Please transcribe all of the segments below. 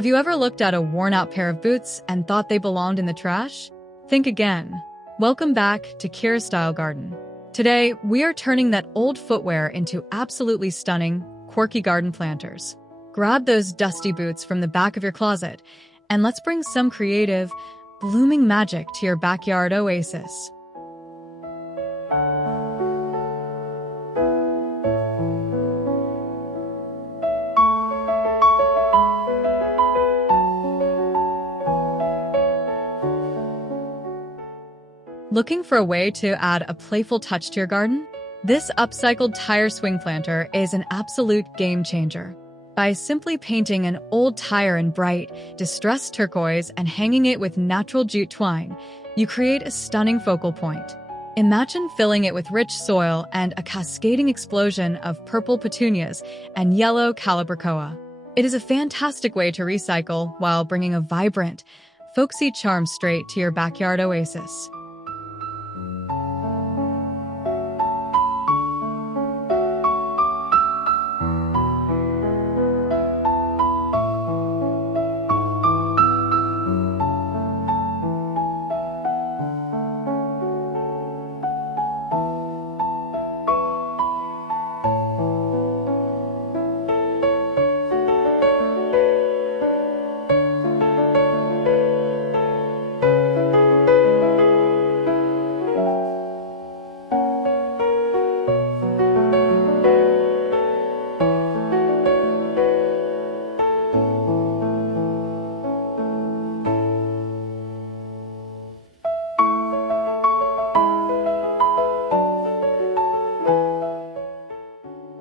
Have you ever looked at a worn-out pair of boots and thought they belonged in the trash? Think again. Welcome back to KiraStyle Garden. Today, we are turning that old footwear into absolutely stunning, quirky garden planters. Grab those dusty boots from the back of your closet, and let's bring some creative, blooming magic to your backyard oasis. Looking for a way to add a playful touch to your garden? This upcycled tire swing planter is an absolute game changer. By simply painting an old tire in bright, distressed turquoise and hanging it with natural jute twine, you create a stunning focal point. Imagine filling it with rich soil and a cascading explosion of purple petunias and yellow calibrachoa. It is a fantastic way to recycle while bringing a vibrant, folksy charm straight to your backyard oasis.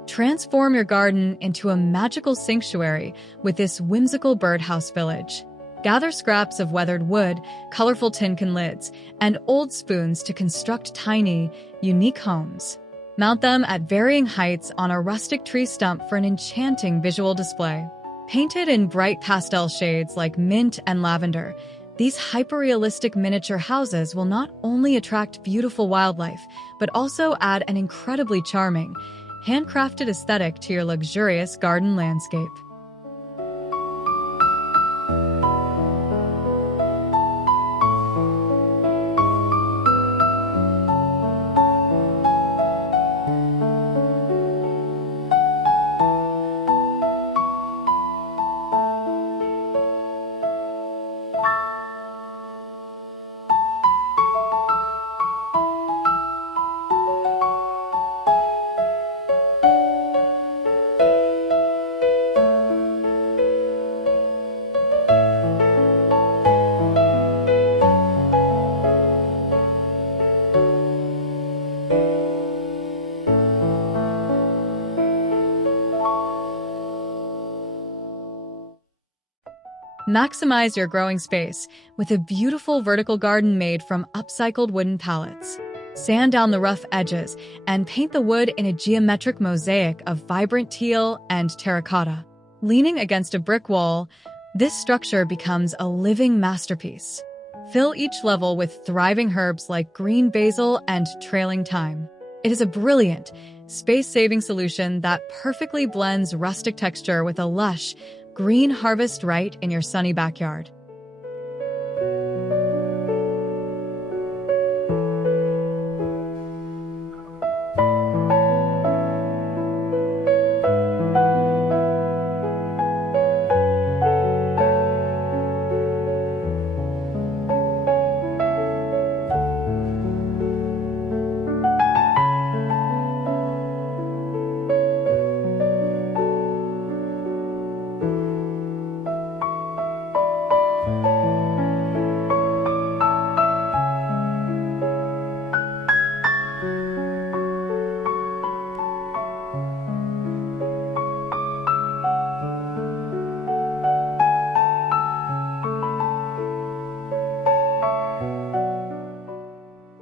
Transform your garden into a magical sanctuary with this whimsical birdhouse village. Gather scraps of weathered wood, colorful tin can lids, and old spoons to construct tiny, unique homes. Mount them at varying heights on a rustic tree stump for an enchanting visual display. Painted in bright pastel shades like mint and lavender, these hyper-realistic miniature houses will not only attract beautiful wildlife, but also add an incredibly charming, handcrafted aesthetic to your luxurious garden landscape. Maximize your growing space with a beautiful vertical garden made from upcycled wooden pallets. Sand down the rough edges and paint the wood in a geometric mosaic of vibrant teal and terracotta. Leaning against a brick wall, this structure becomes a living masterpiece. Fill each level with thriving herbs like green basil and trailing thyme. It is a brilliant, space-saving solution that perfectly blends rustic texture with a lush, green harvest right in your sunny backyard.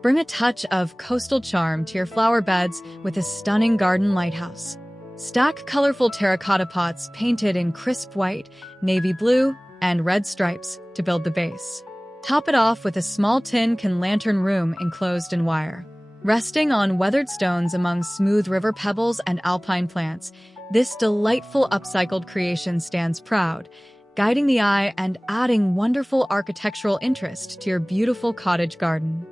Bring a touch of coastal charm to your flower beds with a stunning garden lighthouse. Stack colorful terracotta pots painted in crisp white, navy blue, and red stripes to build the base. Top it off with a small tin can lantern room enclosed in wire. Resting on weathered stones among smooth river pebbles and alpine plants, this delightful upcycled creation stands proud, guiding the eye and adding wonderful architectural interest to your beautiful cottage garden.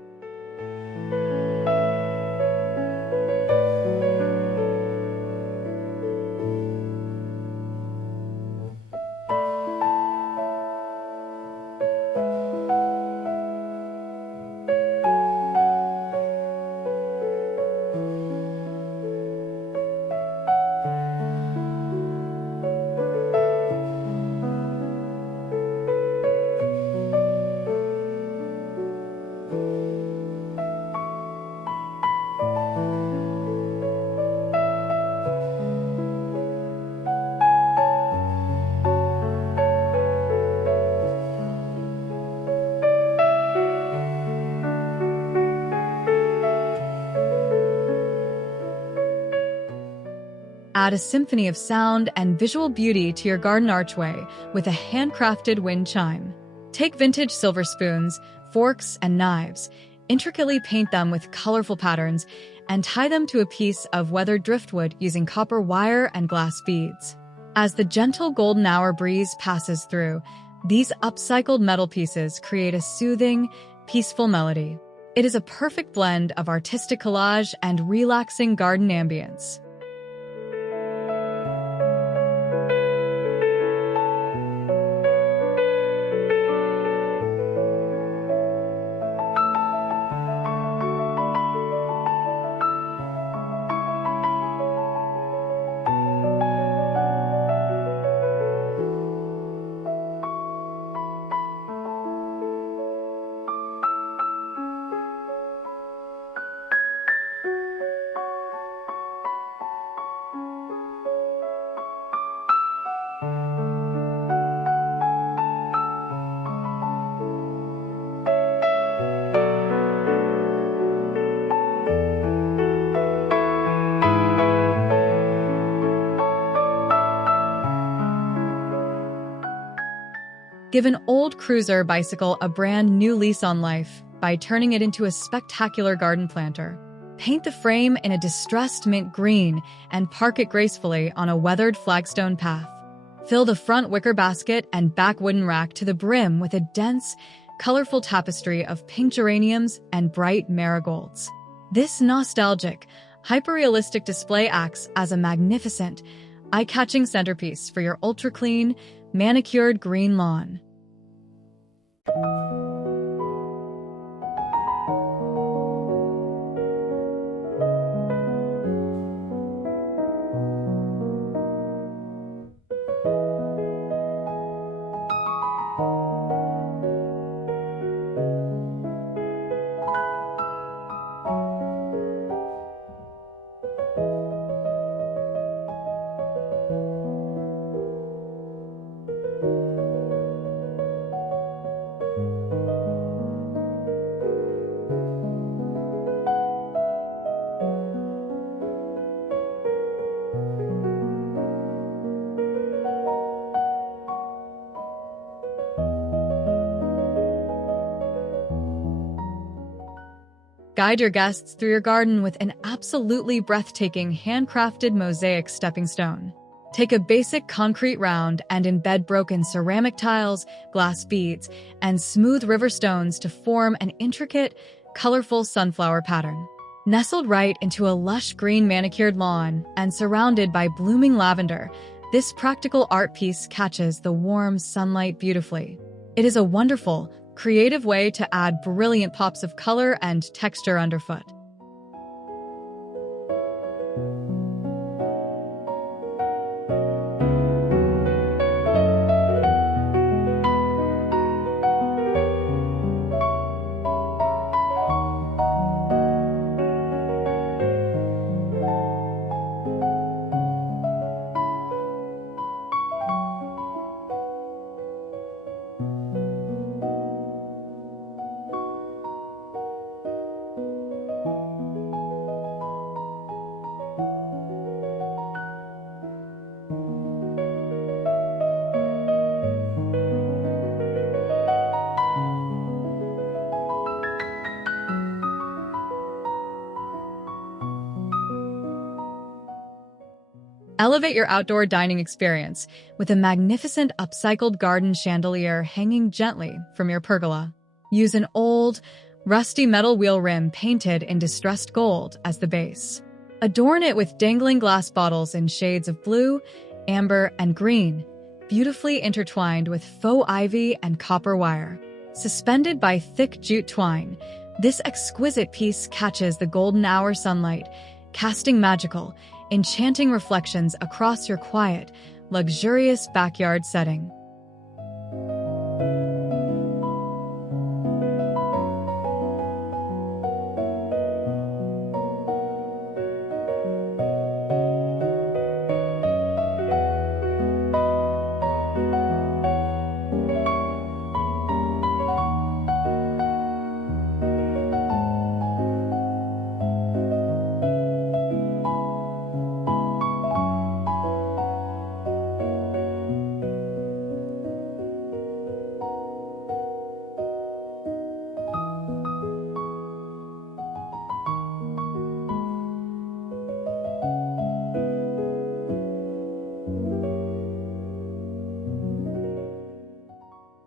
Add a symphony of sound and visual beauty to your garden archway with a handcrafted wind chime. Take vintage silver spoons, forks, and knives, intricately paint them with colorful patterns, and tie them to a piece of weathered driftwood using copper wire and glass beads. As the gentle golden hour breeze passes through, these upcycled metal pieces create a soothing, peaceful melody. It is a perfect blend of artistic collage and relaxing garden ambience. Give an old cruiser bicycle a brand new lease on life by turning it into a spectacular garden planter. Paint the frame in a distressed mint green and park it gracefully on a weathered flagstone path. Fill the front wicker basket and back wooden rack to the brim with a dense, colorful tapestry of pink geraniums and bright marigolds. This nostalgic, hyper-realistic display acts as a magnificent, eye-catching centerpiece for your ultra-clean, manicured green lawn. Guide your guests through your garden with an absolutely breathtaking handcrafted mosaic stepping stone. Take a basic concrete round and embed broken ceramic tiles, glass beads, and smooth river stones to form an intricate, colorful sunflower pattern. Nestled right into a lush green manicured lawn and surrounded by blooming lavender, this practical art piece catches the warm sunlight beautifully. It is a wonderful, creative way to add brilliant pops of color and texture underfoot. Elevate your outdoor dining experience with a magnificent upcycled garden chandelier hanging gently from your pergola. Use an old, rusty metal wheel rim painted in distressed gold as the base. Adorn it with dangling glass bottles in shades of blue, amber, and green, beautifully intertwined with faux ivy and copper wire. Suspended by thick jute twine, this exquisite piece catches the golden hour sunlight, casting magical, enchanting reflections across your quiet, luxurious backyard setting.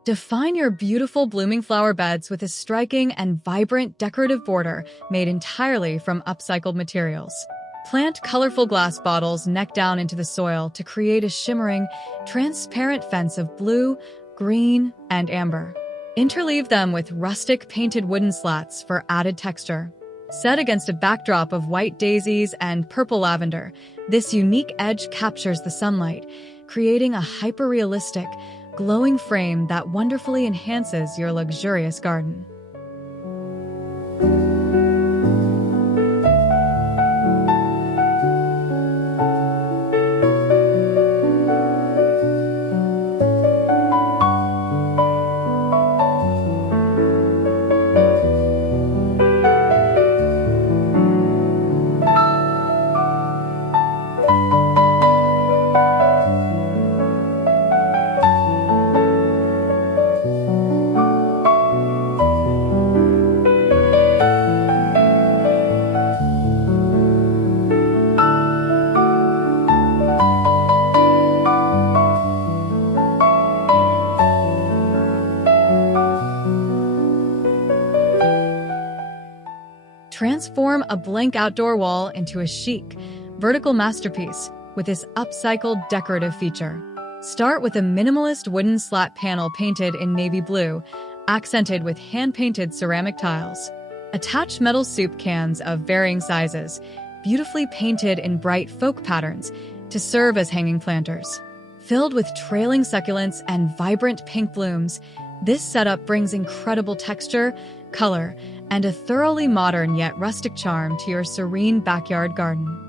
Define your beautiful blooming flower beds with a striking and vibrant decorative border made entirely from upcycled materials. Plant colorful glass bottles neck down into the soil to create a shimmering, transparent fence of blue, green, and amber. Interleave them with rustic painted wooden slats for added texture. Set against a backdrop of white daisies and purple lavender, this unique edge captures the sunlight, creating a hyper-realistic, glowing frame that wonderfully enhances your luxurious garden. Transform a blank outdoor wall into a chic, vertical masterpiece with this upcycled decorative feature. Start with a minimalist wooden slat panel painted in navy blue, accented with hand-painted ceramic tiles. Attach metal soup cans of varying sizes, beautifully painted in bright folk patterns, to serve as hanging planters. Filled with trailing succulents and vibrant pink blooms, this setup brings incredible texture, color, and a thoroughly modern yet rustic charm to your serene backyard garden.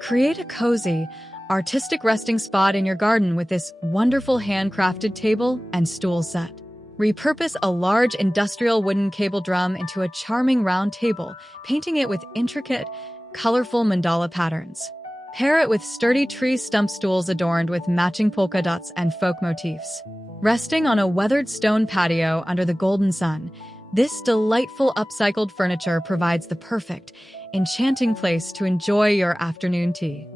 Create a cozy, artistic resting spot in your garden with this wonderful handcrafted table and stool set. Repurpose a large industrial wooden cable drum into a charming round table, painting it with intricate, colorful mandala patterns. Pair it with sturdy tree stump stools adorned with matching polka dots and folk motifs. Resting on a weathered stone patio under the golden sun, this delightful upcycled furniture provides the perfect, enchanting place to enjoy your afternoon tea.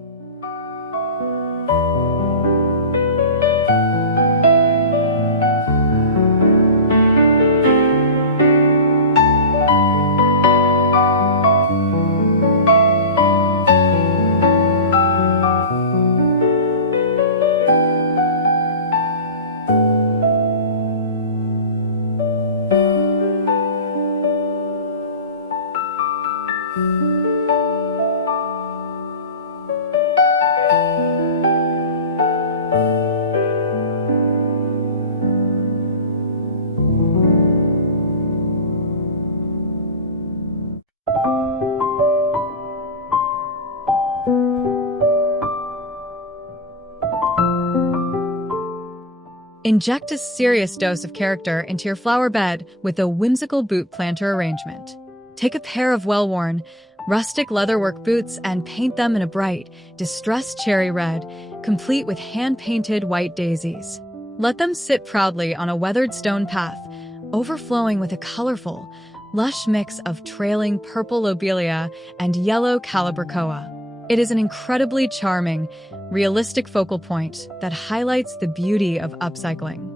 Inject a serious dose of character into your flower bed with a whimsical boot planter arrangement. Take a pair of well-worn, rustic leatherwork boots and paint them in a bright, distressed cherry red, complete with hand-painted white daisies. Let them sit proudly on a weathered stone path, overflowing with a colorful, lush mix of trailing purple lobelia and yellow calibrachoa. It is an incredibly charming, realistic focal point that highlights the beauty of upcycling.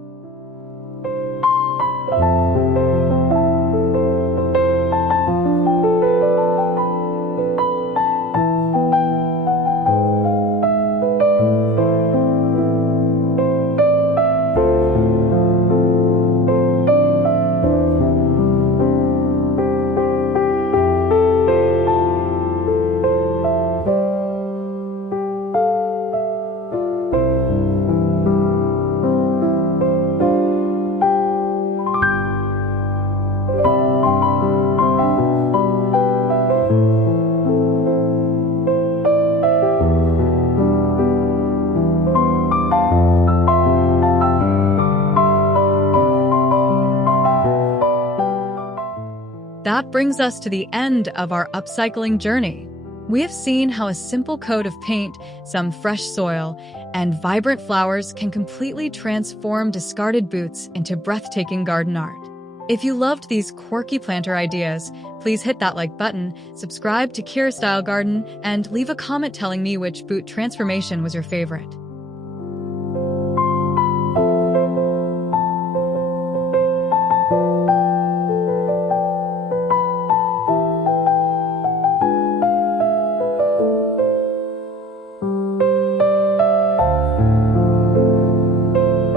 That brings us to the end of our upcycling journey. We have seen how a simple coat of paint, some fresh soil, and vibrant flowers can completely transform discarded boots into breathtaking garden art. If you loved these quirky planter ideas, please hit that like button, subscribe to KiraStyle Garden, and leave a comment telling me which boot transformation was your favorite.